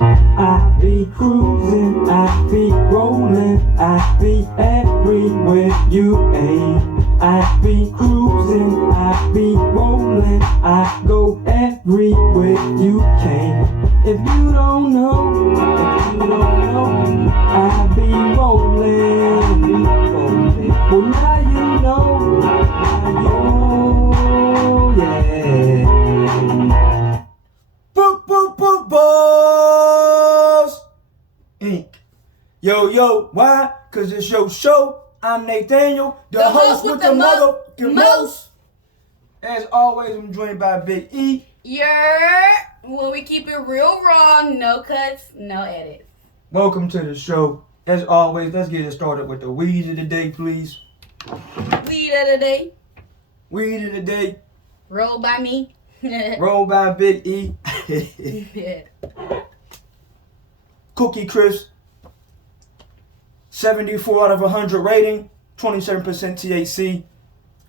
I be cruising, I be rolling, I be everywhere you ain't. I be cruising, I be rolling, I go everywhere you can. If you don't know, I be rolling, well now you know, oh yeah. Boop, boop, boop, boss. Inc. Yo, why? Cause it's your show. I'm Nathaniel, the host with the motherfucking most. As always, I'm joined by Big E. When we keep it real raw, no cuts, no edits. Welcome to the show. As always, let's get it started with the weed of the day, please. Weed of the day, Weed of the day, rolled by me. rolled by Big E. Cookie Crisp, 74 out of 100 rating, 27% THC,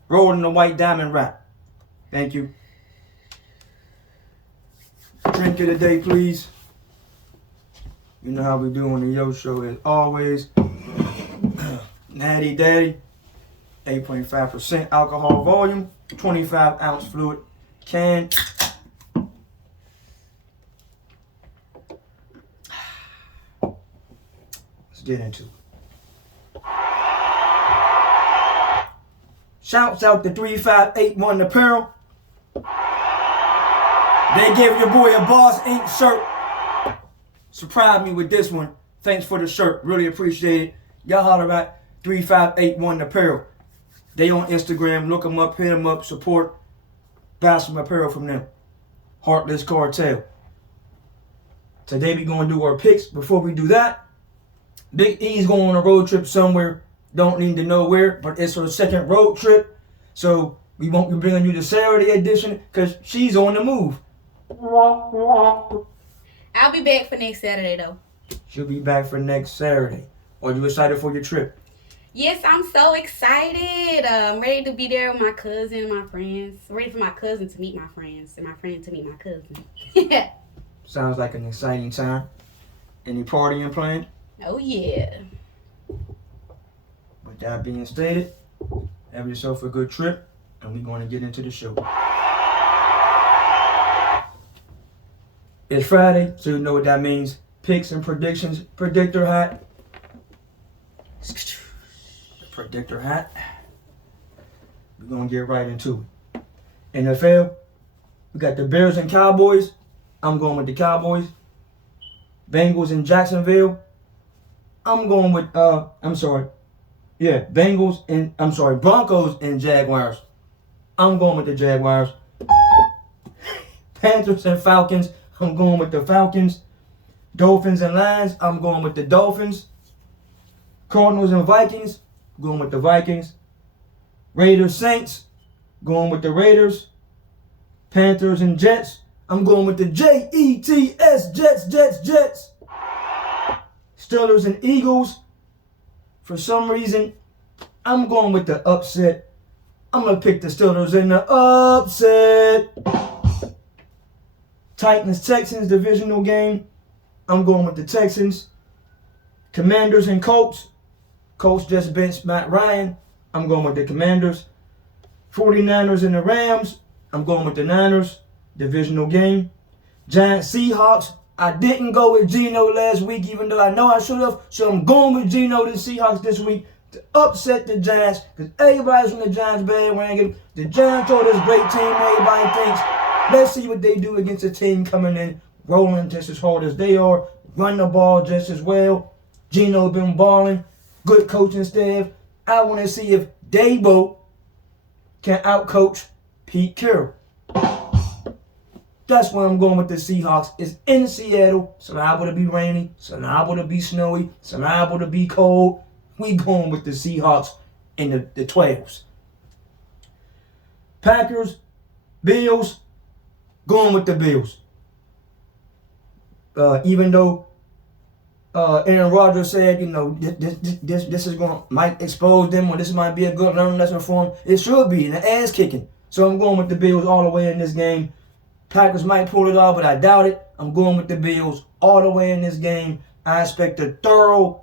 rolled in a white diamond wrap. Thank you. Drink of the day, please. You know how we do on the Yo Show as always. Natty Daddy, 8.5% alcohol volume, 25 ounce fluid can. Let's get into it. Shouts out to 3581 Apparel. They gave your boy a Boss Inc. shirt. Surprised me with this one. Thanks for the shirt. Really appreciate it. Y'all holler at 3581 Apparel. They on Instagram. Look them up. Hit them up. Support. Buy some apparel from them. Heartless Cartel. Today we going to do our picks. Before we do that, Big E's going on a road trip somewhere. Don't need to know where, but it's her second road trip. So we won't be bringing you the Saturday edition because she's on the move. I'll be back for next Saturday, though. She'll be back for next Saturday. Are you excited for your trip? Yes, I'm so excited. I'm ready to be there with my cousin and my friends. Ready for my cousin to meet my friends and my friend to meet my cousin. Sounds like an exciting time. Any partying planned? Oh, yeah. With that being stated, have yourself a good trip, and we're going to get into the show. It's Friday, so you know what that means. Picks and predictions. Predictor hat. The predictor hat. We're going to get right into it. NFL, we got the Bears and Cowboys. I'm going with the Cowboys. Bengals and Jacksonville. I'm going with, Broncos and Jaguars. I'm going with the Jaguars. Panthers and Falcons. I'm going with the Falcons. Dolphins and Lions. I'm going with the Dolphins. Cardinals and Vikings. Going with the Vikings. Raiders Saints. Going with the Raiders. Panthers and Jets. I'm going with the Jets. Jets. Steelers and Eagles. For some reason, I'm going with the upset. I'm going to pick the Steelers in the upset. Titans-Texans divisional game. I'm going with the Texans. Commanders and Colts. Colts just benched Matt Ryan. I'm going with the Commanders. 49ers and the Rams. I'm going with the Niners. Divisional game. Giants-Seahawks. I didn't go with Geno last week, even though I know I should have. So I'm going with Geno the Seahawks this week to upset the Giants. Because everybody's on the Giants bandwagon. The Giants are this great team everybody thinks. Let's see what they do against a team coming in, rolling just as hard as they are, run the ball just as well. Geno been balling, good coaching staff. I want to see if Dabo can outcoach Pete Carroll. That's why I'm going with the Seahawks. It's in Seattle. It's liable to be rainy. It's liable to be snowy. It's liable to be cold. We going with the Seahawks in the 12s. Packers, Bills, going with the Bills. Even though Aaron Rodgers said, this is might expose them, or this might be a good learning lesson for them. It should be an ass kicking. So I'm going with the Bills all the way in this game. Packers might pull it off, but I doubt it. I'm going with the Bills all the way in this game. I expect a thorough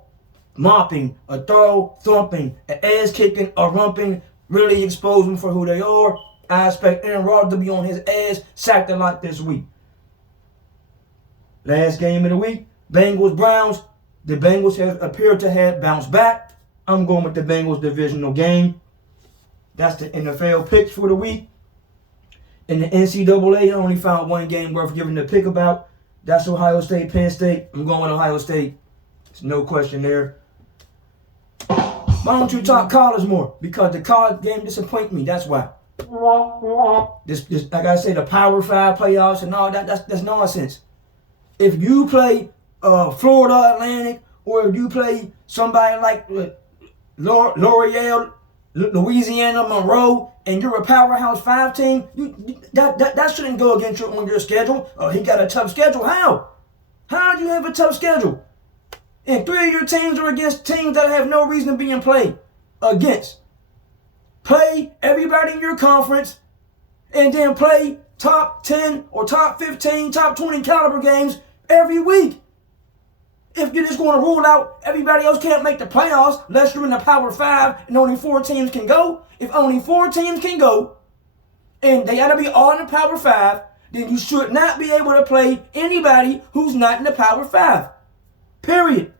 mopping, a thorough thumping, an ass kicking, a rumping, really expose them for who they are. I expect Aaron Rodgers to be on his ass, sacked a lot this week. Last game of the week, Bengals-Browns. The Bengals have appeared to have bounced back. I'm going with the Bengals divisional game. That's the NFL picks for the week. In the NCAA, I only found one game worth giving a pick about. That's Ohio State, Penn State. I'm going with Ohio State. There's no question there. Why don't you talk college more? Because the college game disappoints me. That's why. This like I say, the Power 5 playoffs and all that, that's nonsense. If you play Florida Atlantic, or if you play somebody like L'Oreal, Louisiana Monroe, and you're a Powerhouse 5 team, that shouldn't go against you on your schedule. He got a tough schedule. How? How do you have a tough schedule? And 3 of your teams are against teams that have no reason being played against. Play everybody in your conference, and then play top 10 or top 15, top 20 caliber games every week. If you're just going to rule out everybody else can't make the playoffs unless you're in the Power 5 and only 4 teams can go, if only 4 teams can go and they got to be all in the Power 5, then you should not be able to play anybody who's not in the Power 5. Period.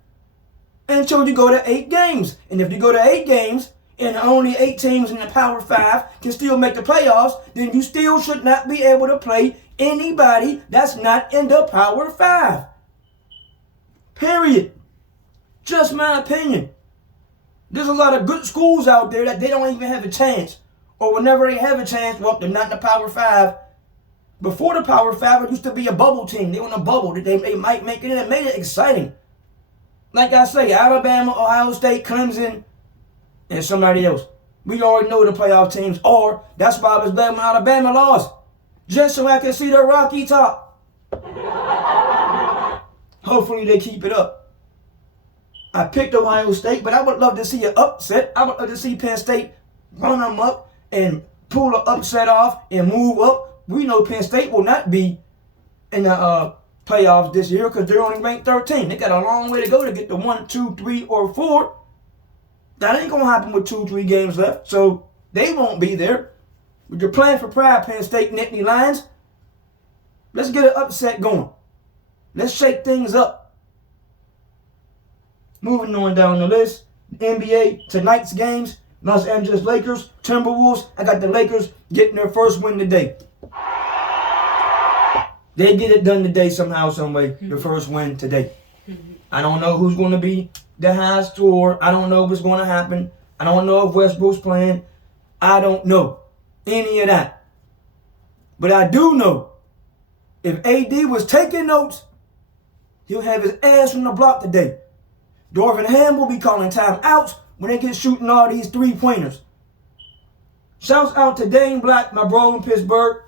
Until you go to 8 games. And if you go to 8 games and only 8 teams in the Power 5 can still make the playoffs, then you still should not be able to play anybody that's not in the Power 5. Period. Just my opinion. There's a lot of good schools out there that they don't even have a chance. Or whenever they have a chance, well, they're not in the Power 5. Before the Power 5, it used to be a bubble team. They were in a bubble. They might make it, and it made it exciting. Like I say, Alabama, Ohio State, Clemson, and somebody else. We already know the playoff teams are. That's why I was glad when Alabama lost. Just so I can see the Rocky Top. Hopefully they keep it up. I picked Ohio State, but I would love to see an upset. I would love to see Penn State run them up and pull an upset off and move up. We know Penn State will not be in the playoffs this year because they're only ranked 13. They got a long way to go to get to 1, 2, 3, or 4. That ain't going to happen with 2, 3 games left. So they won't be there. But you're playing for pride, Penn State Nittany Lions. Let's get an upset going. Let's shake things up. Moving on down the list. NBA, tonight's games. Los Angeles Lakers, Timberwolves. I got the Lakers getting their first win today. They get it done today somehow, some way. The first win today. I don't know who's going to be the high scorer. I don't know what's going to happen. I don't know if Westbrook's playing. I don't know any of that. But I do know if AD was taking notes, he'll have his ass on the block today. Darvin Ham will be calling timeouts when they get shooting all these 3-pointers. Shouts out to Dane Black, my bro in Pittsburgh.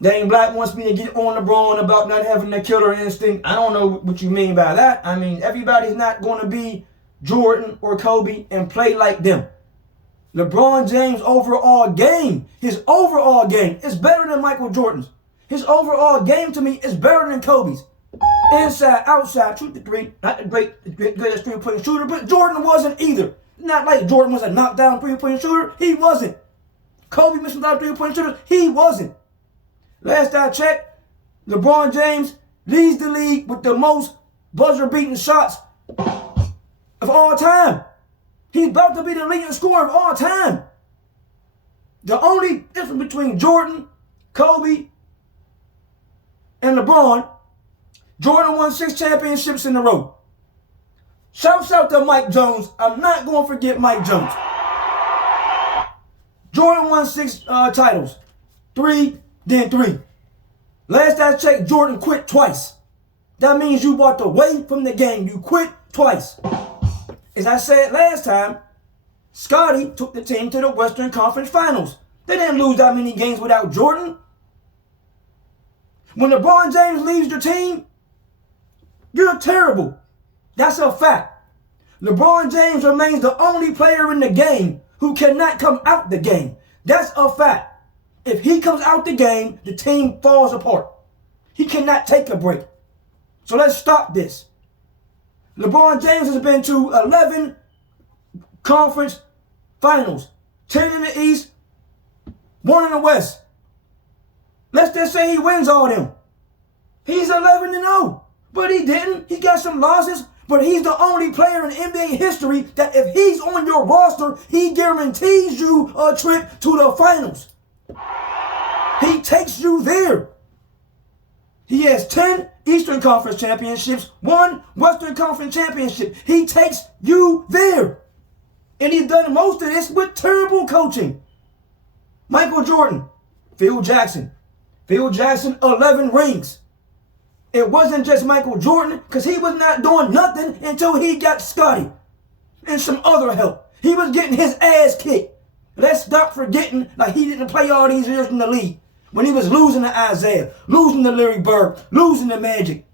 Dane Black wants me to get on LeBron about not having the killer instinct. I don't know what you mean by that. I mean, everybody's not going to be Jordan or Kobe and play like them. LeBron James' overall game, his overall game is better than Michael Jordan's. His overall game to me is better than Kobe's. Inside, outside, shoot the 3. Not the greatest 3-point shooter, but Jordan wasn't either. Not like Jordan was a knockdown 3-point shooter. He wasn't. Kobe missed a lot of 3-point shooters. He wasn't. Last I checked, LeBron James leads the league with the most buzzer-beating shots of all time. He's about to be the leading scorer of all time. The only difference between Jordan, Kobe, and LeBron, Jordan won 6 championships in a row. Shouts out to Mike Jones. I'm not going to forget Mike Jones. Jordan won 6 titles. 3, then 3. Last I checked, Jordan quit twice. That means you walked away from the game. You quit twice. As I said last time, Scottie took the team to the Western Conference Finals. They didn't lose that many games without Jordan. When LeBron James leaves your team, you're terrible. That's a fact. LeBron James remains the only player in the game who cannot come out the game. That's a fact. If he comes out the game, the team falls apart. He cannot take a break. So let's stop this. LeBron James has been to 11 conference finals, 10 in the East, 1 in the West. Let's just say he wins all them. He's 11-0, but he didn't. He got some losses, but he's the only player in NBA history that if he's on your roster, he guarantees you a trip to the finals. He takes you there. He has 10 Eastern Conference championships, 1 Western Conference championship. He takes you there. And he's done most of this with terrible coaching. Michael Jordan, Phil Jackson. Phil Jackson, 11 rings. It wasn't just Michael Jordan, because he was not doing nothing until he got Scottie and some other help. He was getting his ass kicked. Let's stop forgetting like he didn't play all these years in the league. When he was losing to Isaiah, losing to Larry Bird, losing to Magic.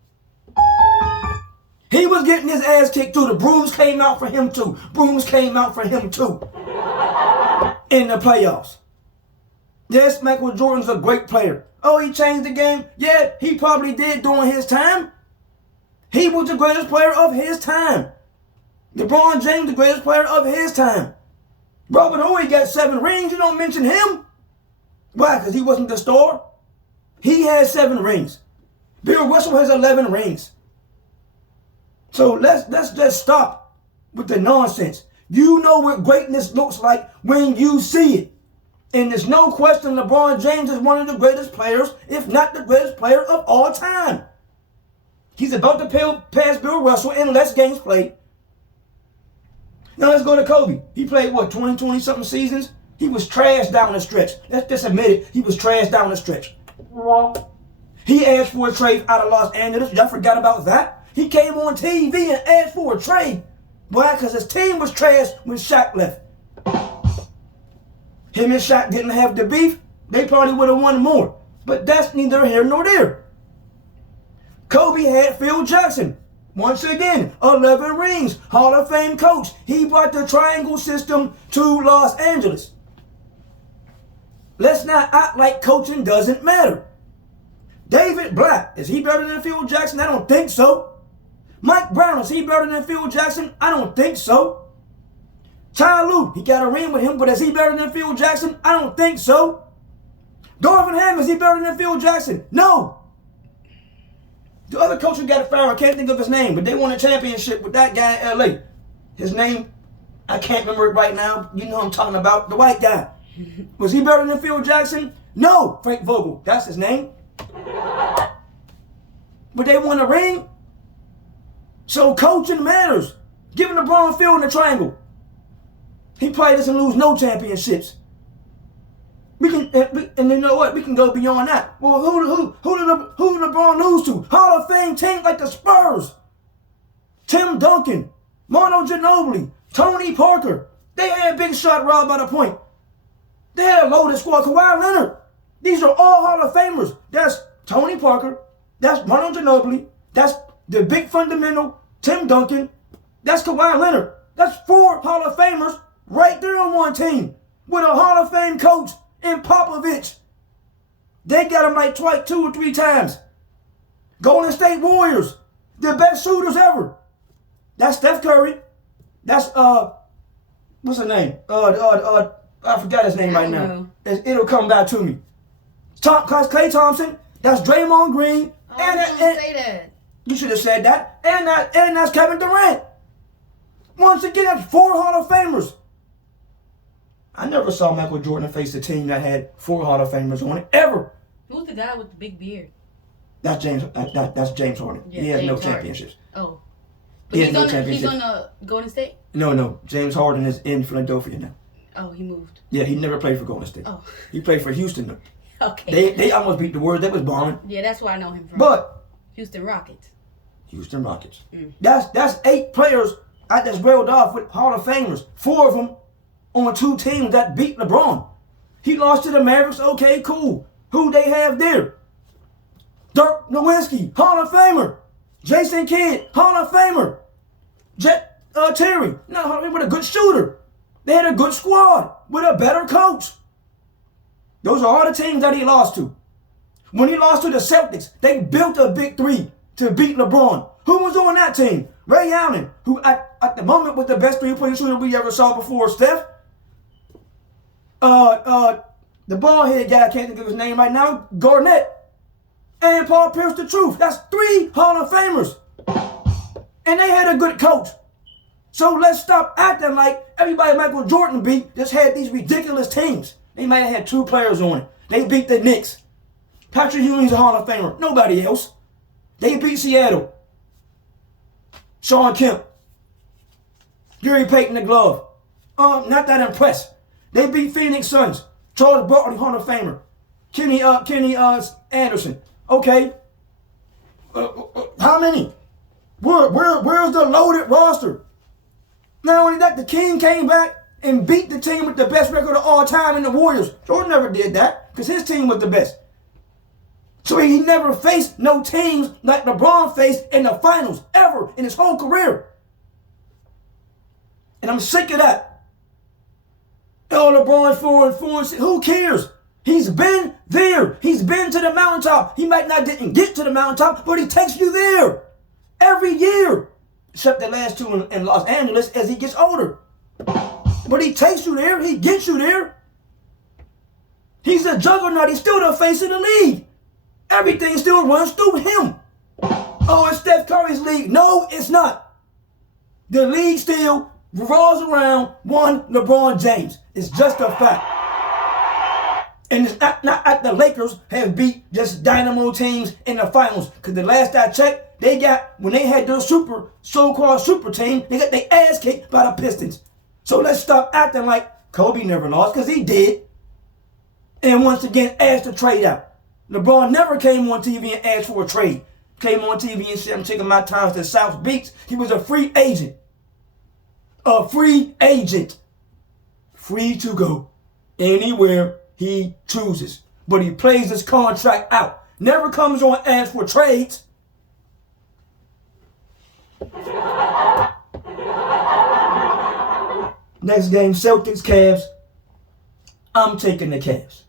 He was getting his ass kicked too. The brooms came out for him too. Brooms came out for him too. In the playoffs. Yes, Michael Jordan's a great player. Oh, he changed the game? Yeah, he probably did during his time. He was the greatest player of his time. LeBron James, the greatest player of his time. Robert Horry got 7 rings. You don't mention him. Why? Because he wasn't the star? He has 7 rings. Bill Russell has 11 rings. So let's just stop with the nonsense. You know what greatness looks like when you see it. And there's no question LeBron James is one of the greatest players, if not the greatest player of all time. He's about to pass Bill Russell in less games played. Now let's go to Kobe. He played, 20-something seasons? He was trash down the stretch. Let's just admit it. He was trash down the stretch. He asked for a trade out of Los Angeles. Y'all forgot about that? He came on TV and asked for a trade. Why? Because his team was trash when Shaq left. Him and Shaq didn't have the beef. They probably would have won more. But that's neither here nor there. Kobe had Phil Jackson. Once again, 11 rings, Hall of Fame coach. He brought the triangle system to Los Angeles. Let's not act like coaching doesn't matter. David Blatt, is he better than Phil Jackson? I don't think so. Mike Brown, is he better than Phil Jackson? I don't think so. Ty Lue, he got a ring with him, but is he better than Phil Jackson? I don't think so. Darvin Ham, is he better than Phil Jackson? No. The other coach who got fired, I can't think of his name, but they won a championship with that guy in LA. His name, I can't remember it right now. You know who I'm talking about, the white guy. Was he better than Phil Jackson? No, Frank Vogel, that's his name. But they won a ring. So coaching matters. Giving LeBron Phil in the triangle. He probably doesn't lose no championships. We can, and you know what? We can go beyond that. Well, who did LeBron lose to? Hall of Fame teams like the Spurs, Tim Duncan, Manu Ginobili, Tony Parker. They had Big Shot robbed by the point. They had a loaded squad. Kawhi Leonard. These are all Hall of Famers. That's Tony Parker. That's Manu Ginobili. That's the big fundamental Tim Duncan. That's Kawhi Leonard. That's 4 Hall of Famers right there on one team with a Hall of Fame coach in Popovich. They got him like 2 or 3 times. Golden State Warriors, the best shooters ever. That's Steph Curry. That's what's his name? I forgot his name right now. It'll come back to me. Klay Thompson. That's Draymond Green. Say that. You should have said that. And that's Kevin Durant. Once again, that's 4 Hall of Famers. I never saw Michael Jordan face a team that had 4 Hall of Famers on it, ever. Who's the guy with the big beard? That's James. That's James Harden. Yeah, he has James no Harden. championships. Oh. He has no He's championships. on the Golden State? No. James Harden is in Philadelphia now. Oh, he moved. Yeah, he never played for Golden State. Oh. He played for Houston though. Okay. They almost beat the Warriors. They was bombing. Yeah, that's where I know him from. But Houston Rockets. Houston Rockets. That's 8 players I just railed off with Hall of Famers. 4 of them on 2 teams that beat LeBron. He lost to the Mavericks. Okay, cool. Who they have there? Dirk Nowitzki, Hall of Famer. Jason Kidd, Hall of Famer. Terry, not Hall of Famer, but a good shooter. They had a good squad with a better coach. Those are all the teams that he lost to. When he lost to the Celtics, they built a big three to beat LeBron. Who was on that team? Ray Allen, who at the moment was the best three-point shooter we ever saw before Steph. The bald-headed guy, I can't think of his name right now, Garnett. And Paul Pierce the Truth. That's 3 Hall of Famers. And they had a good coach. So let's stop acting like everybody Michael Jordan beat just had these ridiculous teams. They might have had 2 players on it. They beat the Knicks. Patrick Ewing's a Hall of Famer. Nobody else. They beat Seattle. Sean Kemp. Gary Payton the Glove. Not that impressed. They beat Phoenix Suns. Charles Barkley, Hall of Famer. Kenny Anderson. Okay. How many? Where's the loaded roster? Not only that, the King came back and beat the team with the best record of all time in the Warriors. Jordan never did that because his team was the best. So he never faced no teams like LeBron faced in the finals ever in his whole career. And I'm sick of that. Oh, LeBron's 4-4. Who cares? He's been there. He's been to the mountaintop. He might not didn't get to the mountaintop, but he takes you there every year. Except the last 2 in Los Angeles as he gets older. But he takes you there. He gets you there. He's a juggernaut. He's still the face of the league. Everything still runs through him. Oh, it's Steph Curry's league. No, it's not. The league still revolves around one LeBron James. It's just a fact. And it's not that the Lakers have beat just dynamo teams in the finals. Because the last I checked, when they had their so-called super team, they got their ass kicked by the Pistons. So let's stop acting like Kobe never lost, because he did. And once again, asked to trade out. LeBron never came on TV and asked for a trade. Came on TV and said, I'm taking my time to South Beach. He was a free agent. A free agent. Free to go anywhere he chooses. But he plays his contract out. Never comes on and asks for trades. Next game, Celtics, Cavs. I'm taking the Cavs.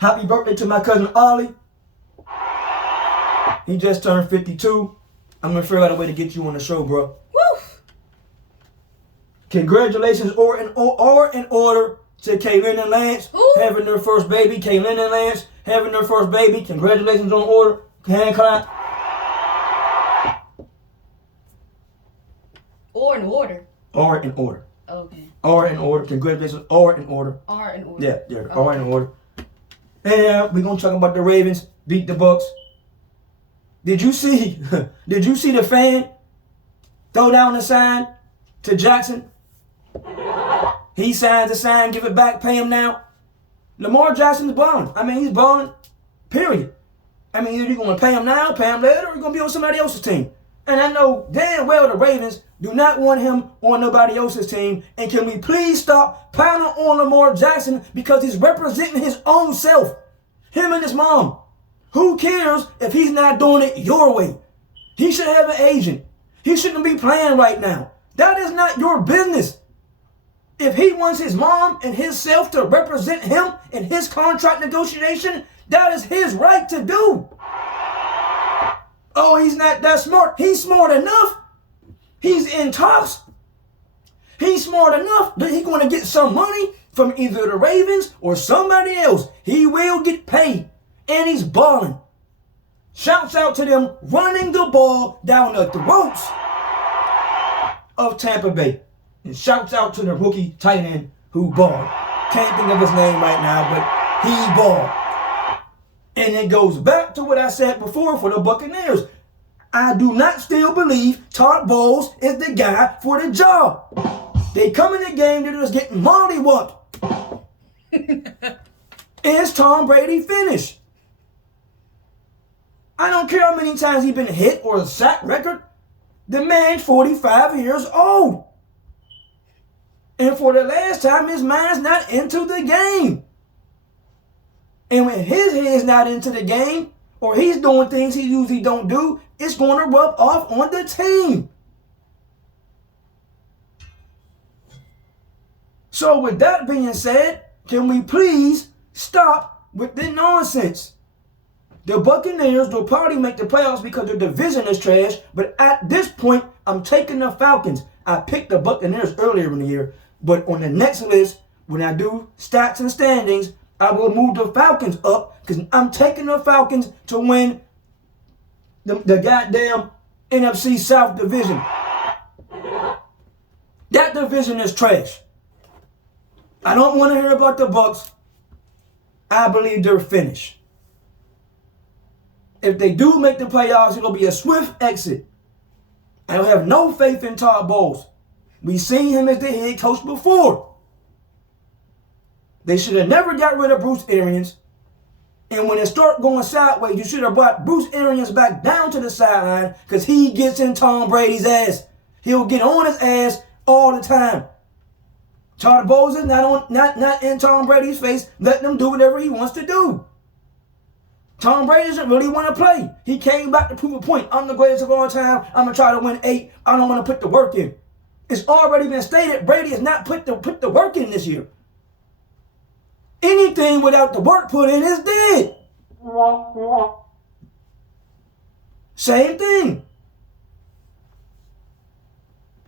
Happy birthday to my cousin Ollie. He just turned 52. I'm going to figure out a way to get you on the show, bro. Woo! Congratulations are in order to Kaylin and Lance having their first baby. Kaylin and Lance having their first baby. Congratulations on order. Hand clap. Or in order. Are in order. Okay. Are in order. Congratulations. Are in order. Are in order. Yeah, Okay. are in order. And we're gonna talk about the Ravens beat the Bucks. Did you see the fan throw down the sign to Jackson? He signs the sign, give it back, pay him now. Lamar Jackson's balling. I mean, he's balling, period. I mean, either you're gonna pay him now, pay him later, or you're gonna be on somebody else's team. And I know damn well the Ravens do not want him on nobody else's team. And can we please stop pounding on Lamar Jackson because he's representing his own self. Him and his mom. Who cares if he's not doing it your way? He should have an agent. He shouldn't be playing right now. That is not your business. If he wants his mom and himself to represent him in his contract negotiation, that is his right to do. Oh, he's not that smart. He's smart enough. He's in talks. He's smart enough that he's going to get some money from either the Ravens or somebody else. He will get paid. And he's balling. Shouts out to them running the ball down the throats of Tampa Bay. And shouts out to the rookie tight end who balled. Can't think of his name right now, but he balled. And it goes back to what I said before for the Buccaneers. I do not still believe Todd Bowles is the guy for the job. They come in the game, they're just getting mollywopped. Is Tom Brady finished? I don't care how many times he's been hit or a sack record. The man's 45 years old. And for the last time, his mind's not into the game. And when his head's not into the game, or he's doing things he usually don't do, it's going to rub off on the team. So with that being said, Can we please stop with the nonsense? The Buccaneers will probably make the playoffs because their division is trash, but at this point, I'm taking the Falcons. I picked the Buccaneers earlier in the year, but on the next list, when I do stats and standings, I will move the Falcons up because I'm taking the Falcons to win the goddamn NFC South division. That division is trash. I don't want to hear about the Bucs. I believe they're finished. If they do make the playoffs, it'll be a swift exit. I don't have no faith in Todd Bowles. We've seen him as the head coach before. They should have never got rid of Bruce Arians. And when it started going sideways, you should have brought Bruce Arians back down to the sideline because he gets in Tom Brady's ass. He'll get on his ass all the time. Todd Bowles is not in Tom Brady's face, letting him do whatever he wants to do. Tom Brady doesn't really want to play. He came back to prove a point. I'm the greatest of all time. I'm going to try to win 8. I don't want to put the work in. It's already been stated Brady has not put the work in this year. Anything without the work put in is dead. Same thing.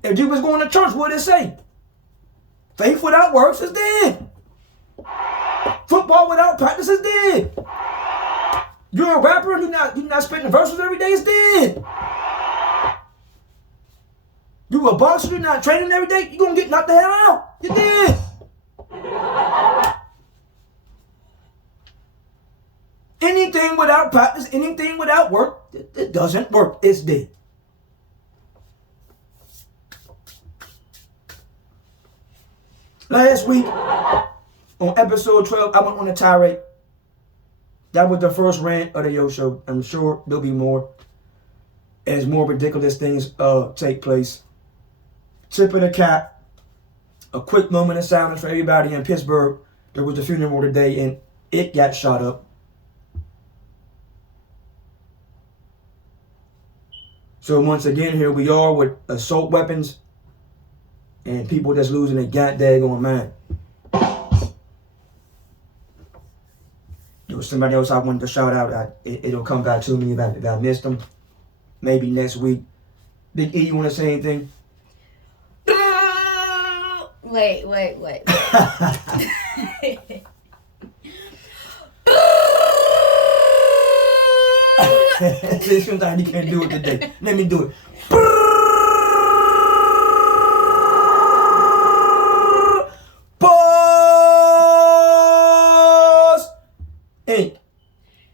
If you was going to church, what did it say? Faith without works is dead. Football without practice is dead. You're a rapper and you're not spitting verses every day, it's dead. You a boxer, you're not training every day, you're going to get knocked the hell out. You're dead. Anything without practice, anything without work, it doesn't work. It's dead. Last week, on episode 12, I went on a tirade. That was the first rant of the Yo Show. I'm sure there'll be more as more ridiculous things take place. Tip of the cap. A quick moment of silence for everybody in Pittsburgh. There was a funeral today and it got shot up. So once again, here we are with assault weapons and people that's losing their goddamn mind. There was somebody else I wanted to shout out. It'll come back to me if I missed them. Maybe next week. Big E, you want to say anything? Wait. Sometimes you can't do it today. Let me do it. Boss Inc.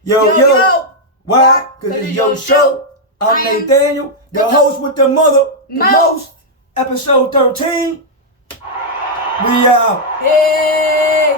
Yo. Why? Because it's your show. I'm Nathaniel, the host with the most. Episode 13. We out. Hey.